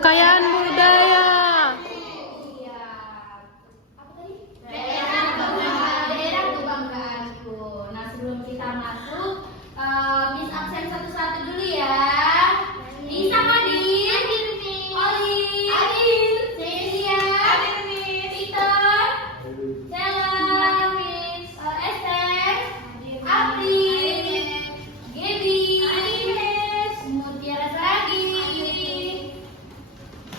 Kekayaan budaya. Daerah kebanggaanku. Nah, sebelum kita masuk, Miss absen satu-satu dulu ya. Nisa, Adil, Oli, Adil, Celia, Peter, Stella, Esther, April, Gaby, Mutiara Saragi.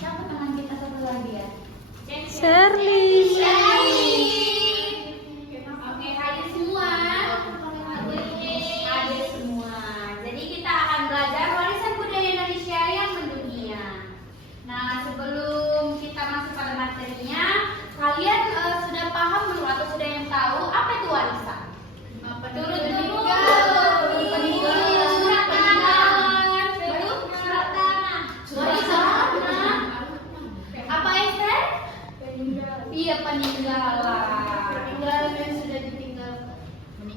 Siapa teman kita satu lagi ya? Shirley. Oke, hadir semua. Hadir semua. Jadi kita akan belajar warisan budaya Indonesia yang mendunia. Nah, sebelum kita masuk pada materinya, kalian sudah paham belum atau sudah yang tahu apa itu warisan? Turut dulu. Surat tanah. Baru surat tanah. Surat tanah. Apa Esther? Iya, peninggalan. Peninggalan yang sudah ditinggalkan.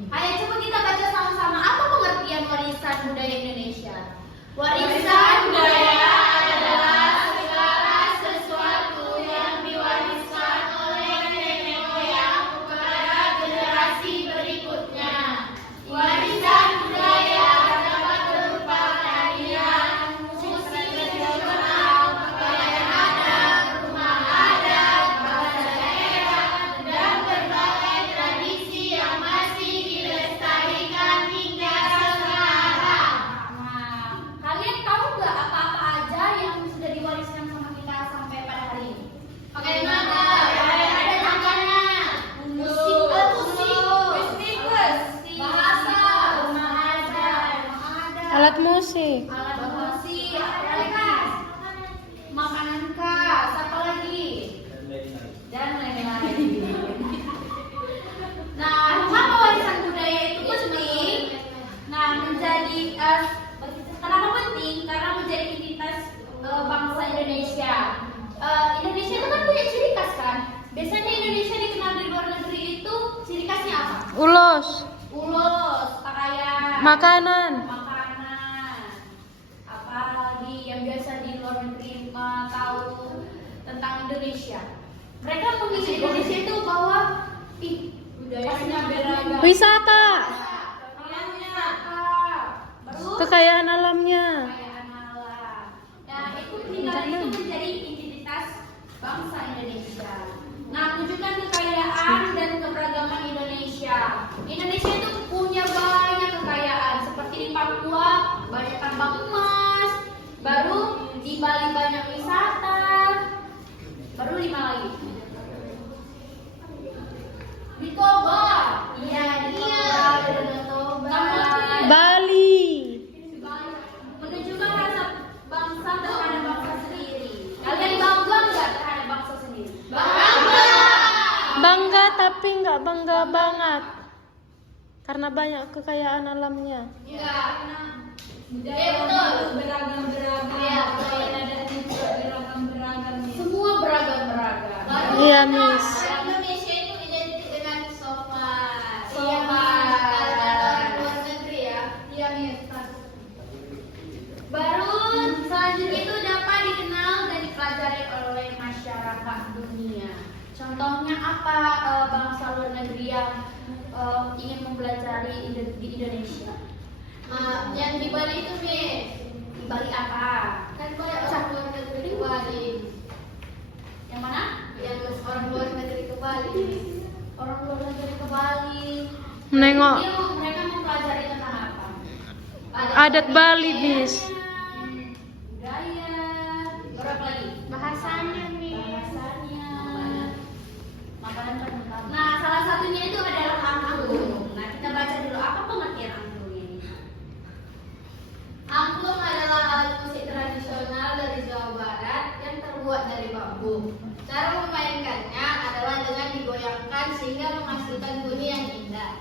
Ayo coba kita baca sama-sama apa pengertian warisan budaya Indonesia. Warisan budaya adalah segala sesuatu yang diwariskan oleh nenek moyang kepada generasi berikutnya. Warisan budaya dapat berupa tarian, musik tradisional, pakaian adat, rumah adat, bahasa daerah, dan berbagai tradisi yang masih dilestarikan hingga sekarang. Nah, kalian tahu nggak apa-apa aja yang sudah diwariskan sama kita sampai pada hari ini? Pakaian adat, musik, bahasa, rumah adat, Alat musik. alat musik, makanan khas, apa lagi? Dan lain-lain. Nah, kenapa warisan budaya itu penting? Nah, menjadi kenapa penting? Karena menjadi identitas bangsa Indonesia. Indonesia itu kan punya ciri khas kan? Biasanya Indonesia dikenal di luar negeri itu ciri khasnya apa? Ulos. Ulos, pakaian, Makanan. apa lagi yang biasa di luar negeri tahu tentang Indonesia. Mereka mengingat Indonesia itu bahwa budayanya beragam. Wisata. Baru Kekayaan alamnya. kekayaan alam. Nah, itu peninggalan itu menjadi identitas bangsa Indonesia. Nah, tunjukkan kekayaan dan keberagaman Indonesia. Indonesia itu punya banyak kekayaan, seperti di Papua banyak tambang emas, baru di Bali banyak wisata, baru 5 lagi. Di Toba, iya di Toba. Bali. Menunjukkan rasa bangsa terhadap bangsa sendiri. Kalian bangga nggak terhadap bangsa sendiri? Bangga. Bangga tapi nggak bangga banget. Karena banyak kekayaan alamnya. Enggak. Budaya betul. Beragam-beragam. Iya, budaya adatnya juga beragam-beragam. Semua beragam-beragam. Iya, Miss. Indonesia itu identik dengan sopan. Sopan. Luar negeri ya. Iya, Miss. Baru selanjutnya itu dapat dikenal dan dipelajari oleh masyarakat dunia. Contohnya apa bangsa luar negeri yang ingin mempelajari di Indonesia? Yang di Bali itu, Miss. Di Bali apa? Kan banyak orang luar negeri di Bali. Yang mana? Yang orang luar negeri ke Bali. Orang luar negeri ke Bali. Menengok Mereka mempelajari tentang apa? adat Bali, Miss. Budaya. Berapa lagi? Bahasanya, Miss. Bahasanya. Makanan tertentu. Nah, salah satunya itu adalah angklung. Nah, kita baca dulu apa pengertian angklung ini. Angklung adalah alat musik tradisional dari Jawa Barat yang terbuat dari bambu. Cara memainkannya adalah dengan digoyangkan sehingga menghasilkan bunyi yang indah.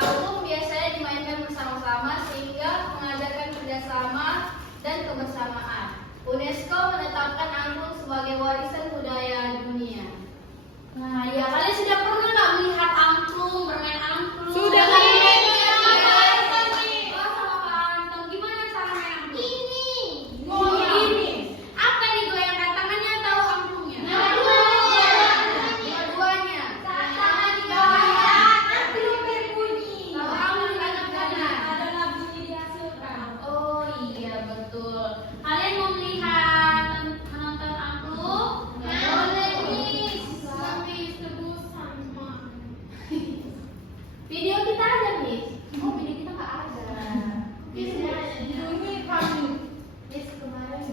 Angklung biasanya dimainkan bersama-sama sehingga mengajarkan kerjasama dan kebersamaan. UNESCO menetapkan angklung sebagai warisan budaya dunia. Nah, ya kalian sudah pernah nggak melihat angklung, bermain angklung? Sudah. Gimana cara main angklung? Ini. Apa yang digoyangkan Oh, bini kita nggak ada. Ini kami. Yes, kemarin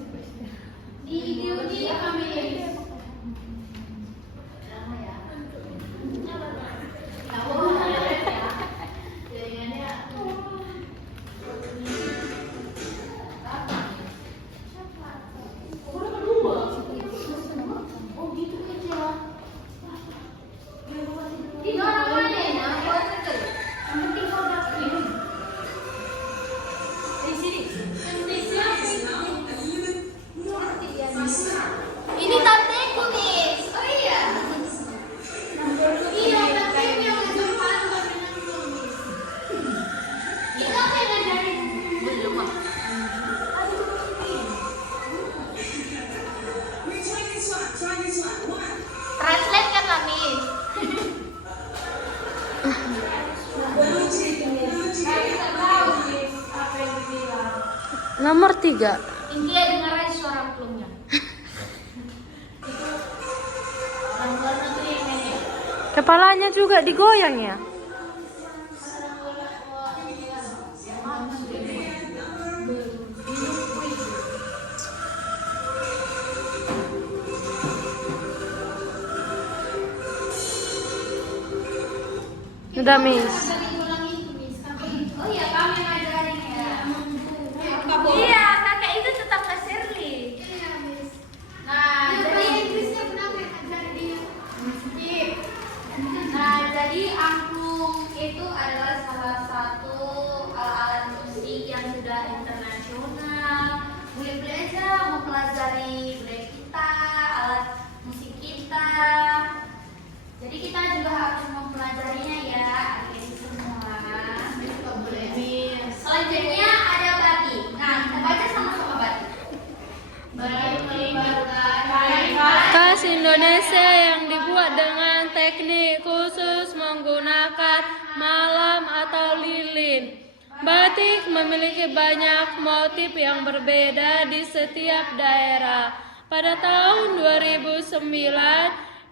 di kami. Lama ya. Tahu ya. Jaringannya. Oh gitu kecil. Ini orang mana ya? Buat kecil. Yang penting kau udah minum. Di sini. Ini tanteku, Miss. Oh iya. Iya, tanteku yang ngajarin minum, Miss. Itu apa yang ngajarin? Belum, Mak. Translate kan lah, Miss. Nomor 3. Intinya dengar aja suara plungnya. Orang luar negeri yang main ya. Kepalanya juga digoyang ya. Udah, Miss. Oh iya, kami ngajarin ya. Iya, kakak itu tetap Kak Shirley. Iya, Miss. Nah, jadi Inggrisnya pernah ngajarin dia. Nah, jadi angklung itu adalah salah satu alat musik yang sudah internasional. Boleh aja mempelajari budaya kita, alat musik kita. Jadi kita juga harus mempelajarinya ya, adik-adik semua. Selanjutnya ada batik. Nah, kita baca sama-sama batik. Khas Indonesia yang dibuat dengan teknik khusus menggunakan malam atau lilin. Batik memiliki banyak motif yang berbeda di setiap daerah. Pada tahun 2009,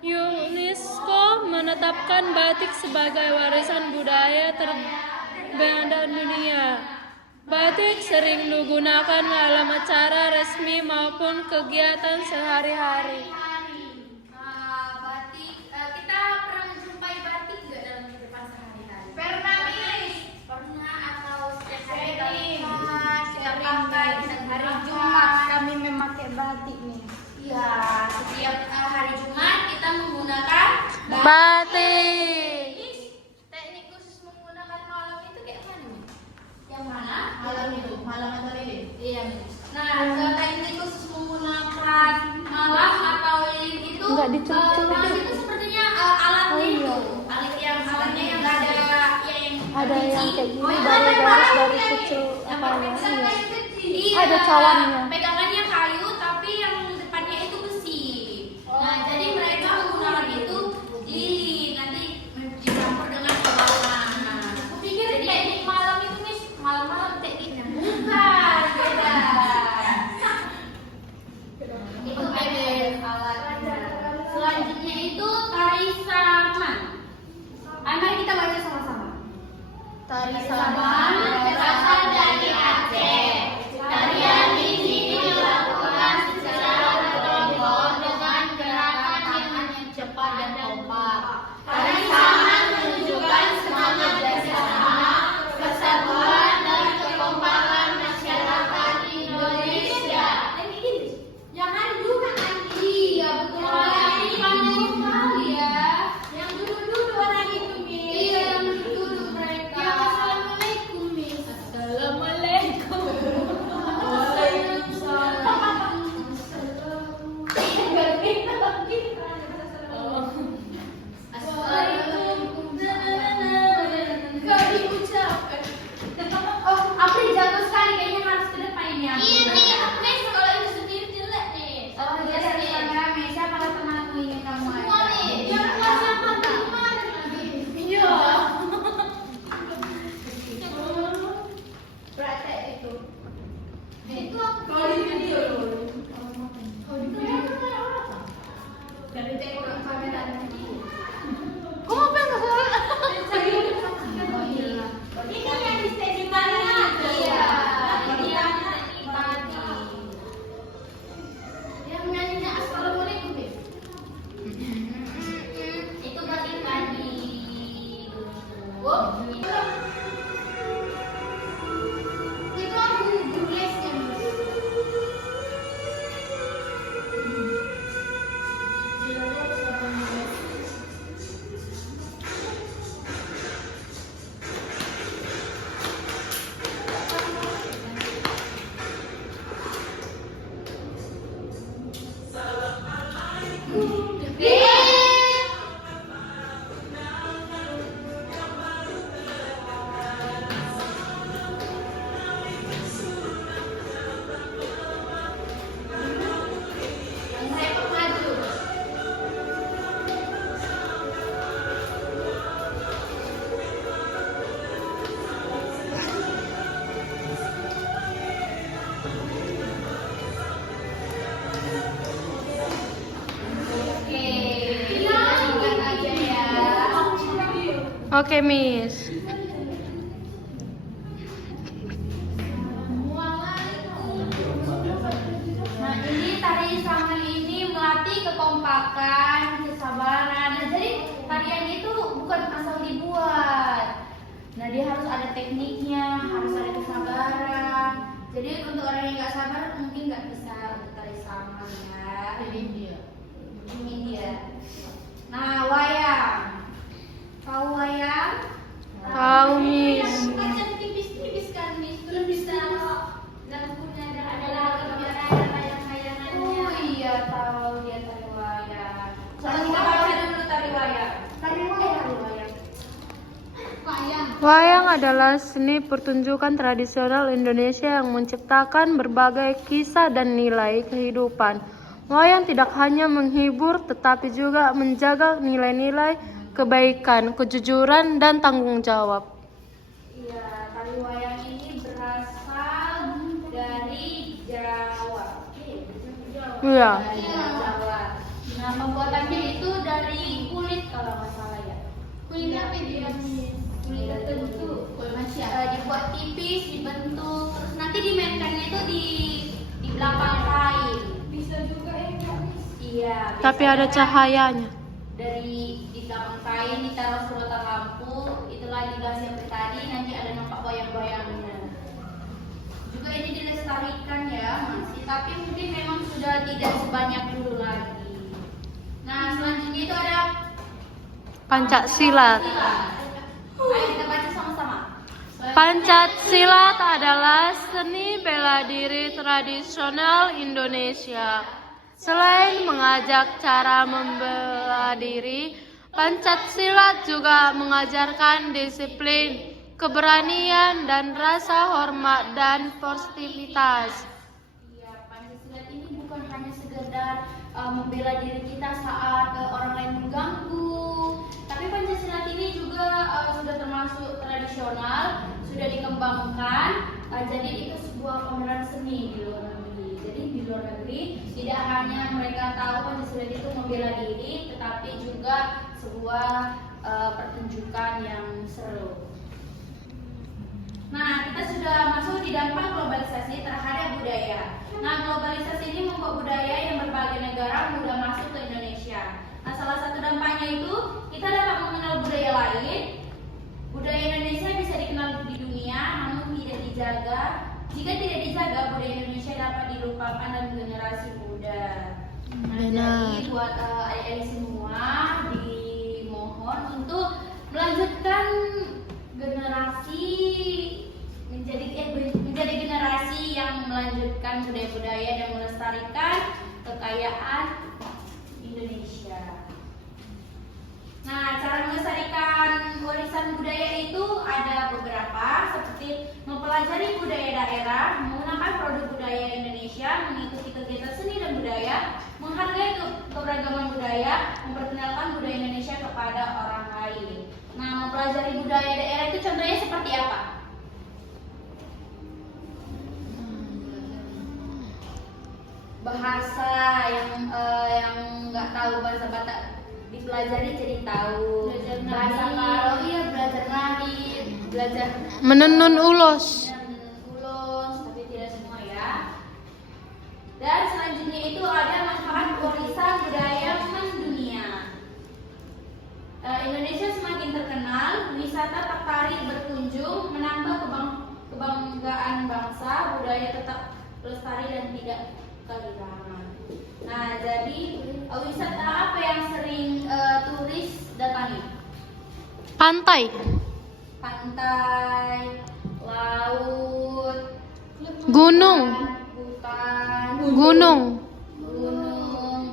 UNESCO menetapkan batik sebagai warisan budaya terbenda dunia. Batik sering digunakan dalam acara resmi maupun kegiatan sehari-hari. Batik, kita pernah menjumpai batik nggak dalam kehidupan sehari-hari? Pernah, Miss. Pernah atau setiap hari kita lihat, kita pakai. Hari Jumat kami memakai batik nih. Iya, setiap hari Jumat kita menggunakan Batik. Teknik khusus menggunakan malam itu kayak mana, Miss? Yang mana? Malam itu, malam atau lilin? Iya, Miss. Nah, teknik khusus menggunakan malam atau lilin itu Enggak dicelup-celup. malam itu sepertinya alatnya itu, alatnya yang ada yang Ada yang kayak gini, iya, dari ada garis kayu, dari yang kecil yang apanya, pegangan iya. kayu kecil. Iya. Ada cawannya. Pegangannya kayu tapi yang depannya itu besi. Nah, jadi mereka menggunakan itu lilin, nanti dicampur dengan pewarnaan. Aku pikir teknik malam itu, Miss, malam-malam tekniknya. Bukan, beda. Itu beda alatnya. Selanjutnya itu tari saman. Mari kita baca sama-sama. Tari saman berasal dari Aceh. Tarian ini dilakukan secara berkelompok dengan gerakan yang cepat dan kompak. Tari saman menunjukkan semangat bersama, kesatuan dan kekompakan masyarakat Indonesia. Jangan juga nanti. Iya, betul. Ini panjang sekali ya. Yang duduk-duduk orang itu, Miss. Iya, yang duduk-duduk mereka. Ya, assalamualaikum Oke, Miss. Nah, ini tari Samuel ini melatih kekompakan, kesabaran. Nah, jadi tarian itu bukan asal dibuat. Nah, dia harus ada tekniknya, harus ada kesabaran. Jadi untuk orang yang nggak sabar mungkin nggak bisa untuk tari Samuel ya. Ini dia. Nah, wayang. Tahu wayang? Tahu, Miss. Kaca tipis-tipis kan, Miss. Terus bisa lampunya ada layang-layangannya. Oh iya, tahu dia tari wayang. Kalau kita baca dulu tari wayang. Tari wayang. Wayang adalah seni pertunjukan tradisional Indonesia yang menciptakan berbagai kisah dan nilai kehidupan. Wayang tidak hanya menghibur, tetapi juga menjaga nilai-nilai kebaikan, kejujuran, dan tanggung jawab. Iya, tari wayang ini berasal dari Jawa. Iya. Dari Jawa. Nah, pembuatannya itu dari kulit kalau nggak salah ya. Kulit apa dia? Kulit tertentu. Dibuat tipis, dibentuk, terus nanti dimainkannya itu di belakang kain. Bisa juga ya, Kak? Iya. Tapi ada cahayanya. Dari di belakang kain ditaruh sorotan lampu, itulah digas yang tadi, nanti ada nampak bayang-bayangnya. Juga ini dilestarikan ya masih, tapi mungkin memang sudah tidak sebanyak dulu lagi. Nah, selanjutnya itu ada Pancasilat. Ayo kita baca sama-sama. Pancasilat adalah seni bela diri tradisional Indonesia. Selain mengajak cara membela diri, Pancasilat juga mengajarkan disiplin, keberanian, dan rasa hormat dan sportivitas. Iya, Pancasilat ini bukan hanya sekedar membela diri kita saat orang lain mengganggu, tapi Pancasilat ini juga sudah termasuk tradisional, sudah dikembangkan, jadi itu sebuah pameran seni di luar negeri. Jadi di luar negeri tidak hanya mereka tahu Pancasilat itu membela diri, tetapi juga sebuah pertunjukan yang seru. Nah, kita sudah masuk di dampak globalisasi terhadap budaya. Nah, globalisasi ini membuat budaya yang berbagai negara mudah masuk ke Indonesia. Nah, salah satu dampaknya itu kita dapat mengenal budaya lain. Budaya Indonesia bisa dikenal di dunia, namun tidak dijaga. Jika tidak dijaga, budaya Indonesia dapat dilupakan dan generasi muda. Nah, jadi buat adik-adik semua dimohon untuk melanjutkan generasi menjadi generasi yang melanjutkan budaya-budaya dan melestarikan kekayaan Indonesia. Nah, cara melestarikan warisan budaya itu ada beberapa, seperti mempelajari budaya daerah, menggunakan produk budaya Indonesia, mengikuti kegiatan seni dan budaya, menghargai keberagaman budaya, memperkenalkan budaya Indonesia kepada orang lain. Nah, mempelajari budaya daerah itu contohnya seperti apa? Bahasa yang nggak tahu bahasa Batak dipelajari jadi tahu. Bahasa Karo belajar nari, belajar Menenun ulos. tapi tidak semua ya. Dan selanjutnya itu ada manfaat warisan budaya mendunia. Indonesia semakin terkenal, wisata tertarik berkunjung, menambah kebanggaan bangsa, budaya tetap lestari dan tidak kehilangan. Nah, jadi wisata apa yang sering turis datangi? Pantai. Pantai, laut, Gunung. hutan, Gunung.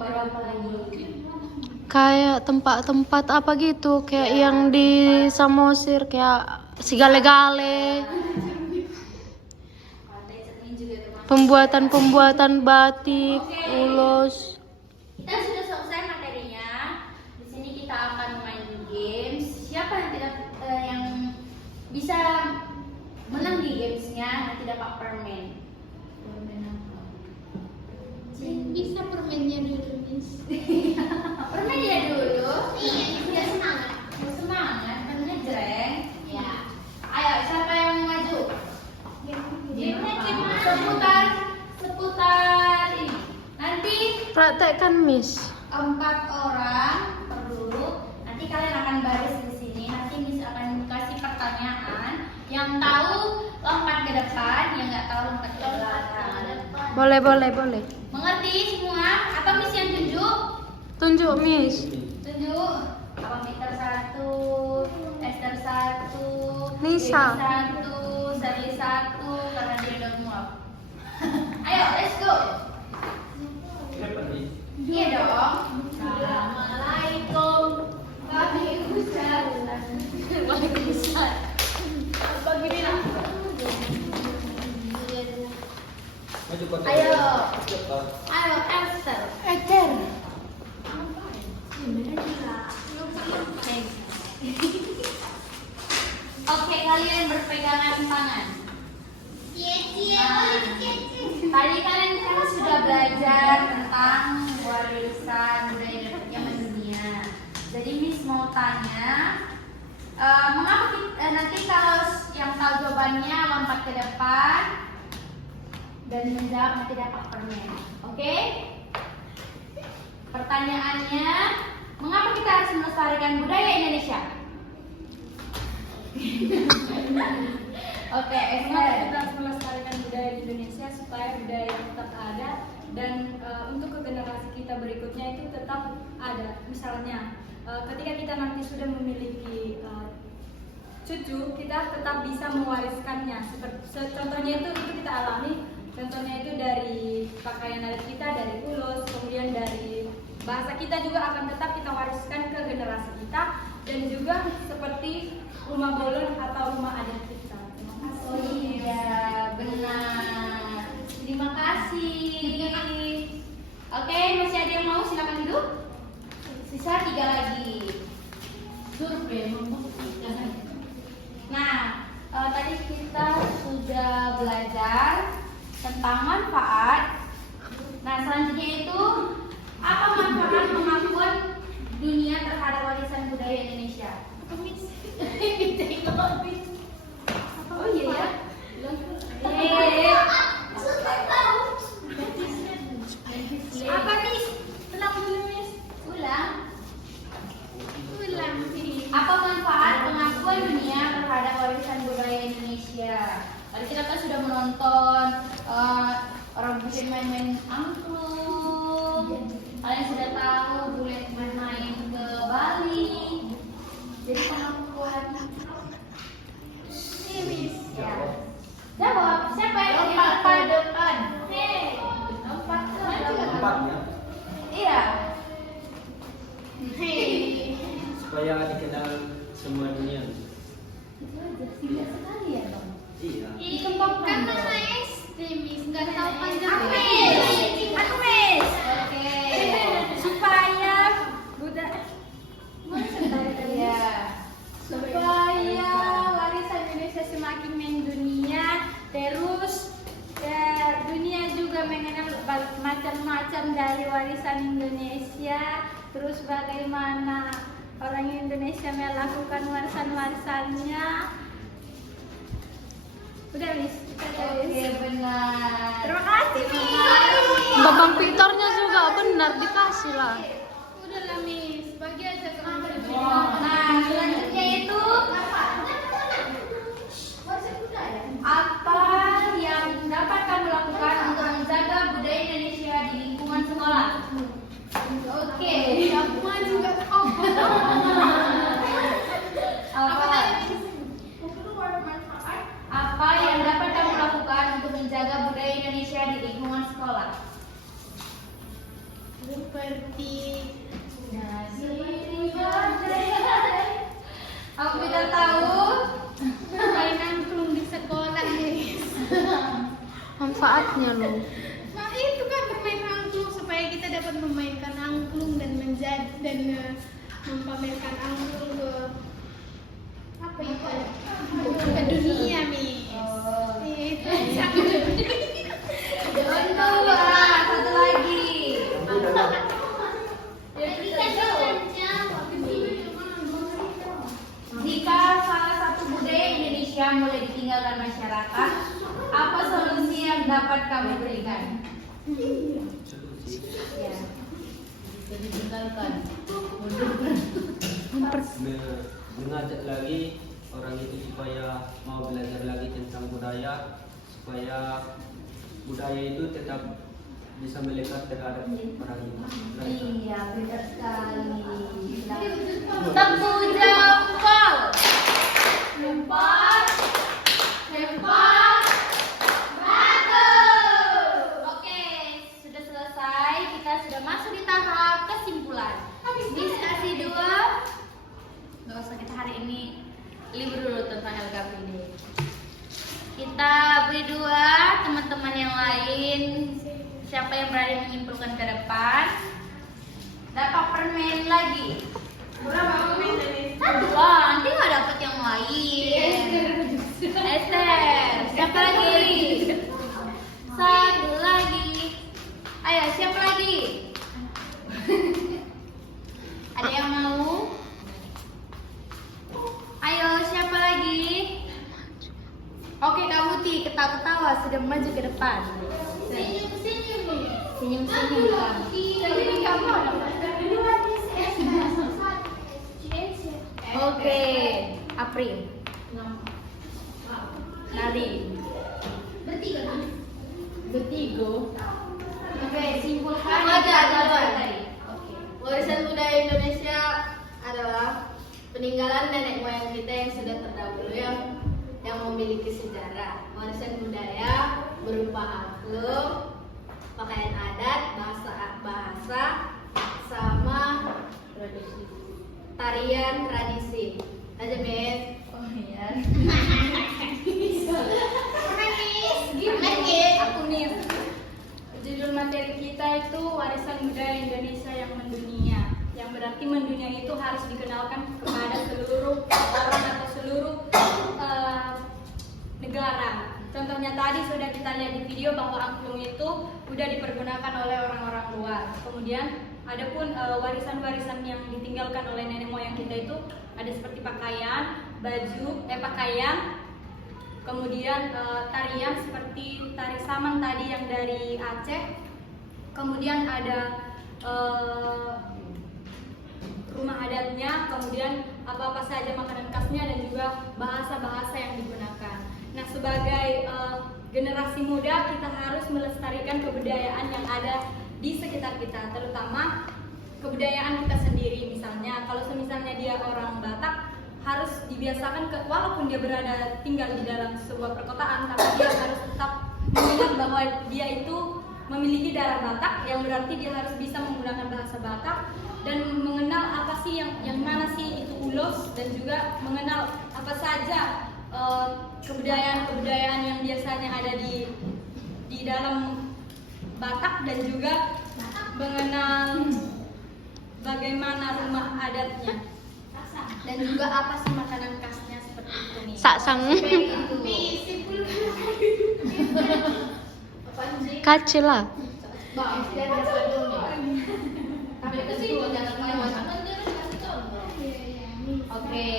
baru apa lagi? Kayak tempat-tempat apa gitu, kayak yang di Samosir, kayak Sigale-gale. Pantai sering juga termasuk. Pembuatan batik, ulos. Kita sudah selesai materinya. Di sini kita akan main games. Siapa yang tidak yang bisa menang di gamesnya nanti dapat permen. Permen apa? Bisa permennya dulu, Miss. Permen ya dulu. Iya, semangat. Semangat, permennya jelas. seputar seputar ini. Nanti Praktekkan, Miss. 4 orang per guru. Nanti kalian akan baris di sini. Nanti Miss akan kasih pertanyaan. Yang tahu lompat ke depan, yang nggak tahu lompat ke belakang. Boleh. Mengerti semua? Atau Miss yang tunjuk? Tunjuk, Miss. Tunjuk. Apa Peter 1, Esther 1, Nisa. Dewi 1, Sally 1, karena dia udah muak. Ayo, let's go. Iya dong. Assalamualaikum. Waalaikumsalam. Waalaikumsalam. Begini lah. Ayo. Ayo, Esther. Oke, kalian berpegangan tangan. Tadi kalian kan sudah belajar tentang warisan budaya dan mendunia. Jadi Miss mau tanya, mengapa nanti kalau yang tahu jawabannya lompat ke depan dan menjawab nanti dapat permen. Oke? Pertanyaannya, mengapa kita harus melestarikan budaya Indonesia? Oke, Mengapa kita harus melestarikan budaya di Indonesia supaya budaya tetap ada dan untuk ke generasi kita berikutnya itu tetap ada. Misalnya, ketika kita nanti sudah memiliki cucu, kita tetap bisa mewariskannya. Contohnya itu kita alami. Contohnya itu dari pakaian adat kita, dari ulus, kemudian dari bahasa kita juga akan tetap kita wariskan ke generasi kita dan juga seperti rumah bolon atau rumah adat kita. Terima kasih. Oh iya, benar. Terima kasih. Oke, masih ada yang mau? Silakan duduk. Sisa 3 lagi. Survei membuktikan. Nah, tadi kita sudah belajar tentang manfaat. Nah, selanjutnya itu apa manfaat pengakuan dunia terhadap warisan budaya Indonesia? Oh iya ya. Apa nih? Ulang dulu, Miss. Ulang. Apa manfaat pengakuan dunia terhadap warisan budaya Indonesia? Tadi kita kan sudah menonton orang bikin main-main angklung. Kalian sudah tahu bule main ke Bali. Jadi pengakuan. Ya. Jawab. Siapa yang lompat ke depan? Hei, lompat ke depan. Iya. Supaya dikenal semua dunia. Itu aja singkat sekali ya, Bang. Iya. Kan nama SD, Miss. Nggak tahu panjang. Aku Miss. Oke. Supaya budaya Iya. supaya warisan Indonesia semakin mendunia, terus dunia juga mengenal macam-macam dari warisan Indonesia, terus bagaimana orang Indonesia melakukan warisan-warisannya. Udah, Miss. Oke, benar. Terima kasih, Miss. Babang Victornya juga benar, dikasih lah. Udah lah, Miss. Bagi aja ke Nah, selanjutnya itu apa yang dapat kamu lakukan untuk menjaga budaya Indonesia di lingkungan sekolah? Oke. Semua juga tahu. Apa yang dapat kamu lakukan untuk menjaga budaya Indonesia di lingkungan sekolah? Seperti Aku tidak tahu. main angklung di sekolah, Miss. Manfaatnya loh. Nah, itu kan bermain angklung supaya kita dapat memainkan angklung dan memamerkan angklung ke apa itu? Ke dunia, Miss. Itu Satu lagi. Jika salah satu budaya Indonesia Indonesia mulai ditinggalkan masyarakat, apa solusi yang dapat kami berikan? Solusi. Ya. Bisa ditinggalkan. Mengajak lagi orang itu supaya mau belajar lagi tentang budaya, supaya budaya itu tetap bisa melekat terhadap orang itu. Iya, benar sekali. Tepuk jempol. Lempar. Lempar. Bagus. Oke, sudah selesai. Kita sudah masuk di tahap kesimpulan. Miss kasih 2. Nggak usah, kita hari ini libur dulu tentang LKPD. Kita beri 2, teman-teman yang lain. Siapa yang berani menyimpulkan ke depan dapat permen lagi. Berapa permen tadi? 1 lah, nanti nggak dapat yang lain. Esther, siapa lagi? 1 lagi. Ayo, siapa lagi? Ada yang mau? Ayo, siapa lagi? Oke, Kak Muti, ketawa-ketawa sudah maju ke depan. Senyum-senyum Kak. Jadi kamu Oke, April. Nari. Bertiga. Oke, simpulkan. Oke. Warisan budaya Indonesia adalah peninggalan nenek moyang kita yang sudah terdahulu yang memiliki sejarah. Warisan budaya berupa angklung, pakaian adat, bahasa, sama tarian tradisi. Aja, Miss. Oh iya. Aku nih. Judul materi kita itu warisan budaya Indonesia yang mendunia. Yang berarti mendunia itu harus dikenalkan kepada seluruh orang atau seluruh negara. Contohnya tadi sudah kita lihat di video bahwa angklung itu sudah dipergunakan oleh orang-orang luar. Kemudian adapun warisan-warisan yang ditinggalkan oleh nenek moyang kita itu ada seperti pakaian, pakaian, kemudian tarian seperti tari saman tadi yang dari Aceh. Kemudian ada rumah adatnya, kemudian apa-apa saja makanan khasnya dan juga bahasa-bahasa yang digunakan. Nah, sebagai generasi muda kita harus melestarikan kebudayaan yang ada di sekitar kita, terutama kebudayaan kita sendiri. Misalnya, kalau misalnya dia orang Batak, harus dibiasakan walaupun dia tinggal di dalam sebuah perkotaan, tapi dia harus tetap mengingat bahwa dia itu memiliki darah Batak, yang berarti dia harus bisa menggunakan bahasa Batak dan mengenal apa sih yang mana sih itu ulos, dan juga mengenal apa saja kebudayaan yang biasanya ada di dalam Batak, dan juga mengenal bagaimana rumah adatnya dan juga apa sih makanan khasnya seperti itu nih. Saksang. Kacil lah. Oke,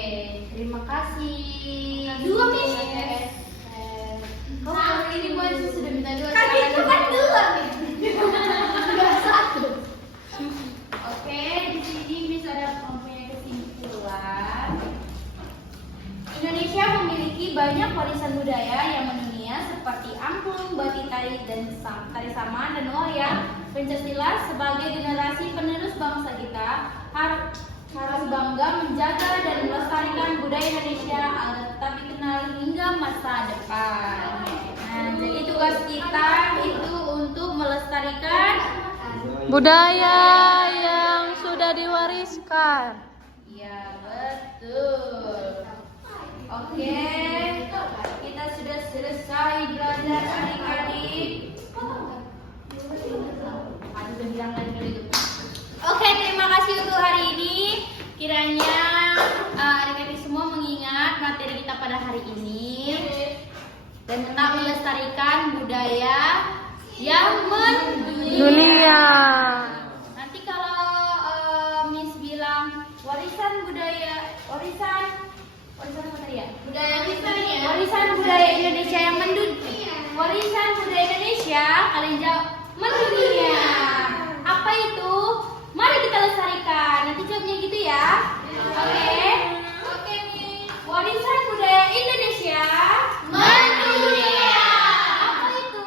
terima kasih. 2 Miss. Kamu hari ini boleh sudah minta 2. Kan itu kan 2 nih. Enggak 1. Oke, di sini Miss ada mempunyai kesimpulan. Indonesia memiliki banyak warisan budaya yang mendunia seperti angklung, batik tari, dan tari saman dan wayang. Pancasila sebagai generasi penerus bangsa kita harus bangga menjaga dan melestarikan budaya Indonesia agar tetap dikenal hingga masa depan. Nah, jadi tugas kita itu untuk melestarikan Budaya yang sudah diwariskan. Iya, betul. Oke, kita sudah selesai belajar adik-adik. Oke, terima kasih untuk hari ini. Kiranya adik-adik semua mengingat materi kita pada hari ini dan tetap melestarikan budaya yang mendunia. Nanti kalau Miss bilang warisan budaya, warisan apa tadi ya? budaya kita ya. Warisan budaya Indonesia yang warisan budaya Indonesia kalian jawab mendunia. Apa itu? Mari kita lestarikan. Nanti jawabnya gitu ya. Oke. Oke nih. Warisan budaya Indonesia Mendunia. apa itu?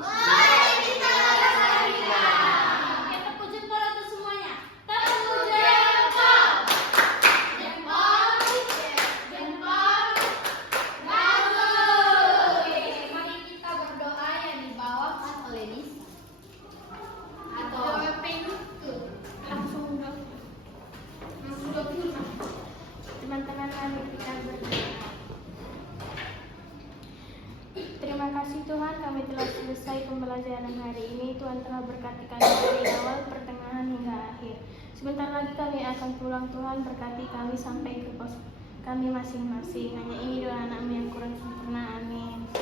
Mari kita lestarikan. Oke, tepuk jempol untuk semuanya. Tepuk Jempol. Jempol. Jempol. Bagus. Mari kita berdoa yang dibawakan oleh Nisa. Atau langsung Teman-teman, mari kita berdoa. Terima kasih Tuhan, kami telah selesai pembelajaran hari ini. Tuhan telah berkati kami dari awal, pertengahan hingga akhir. Sebentar lagi kami akan pulang. Tuhan berkati kami sampai ke pos kami masing-masing. Hanya ini doa anakmu yang kurang sempurna. Amin.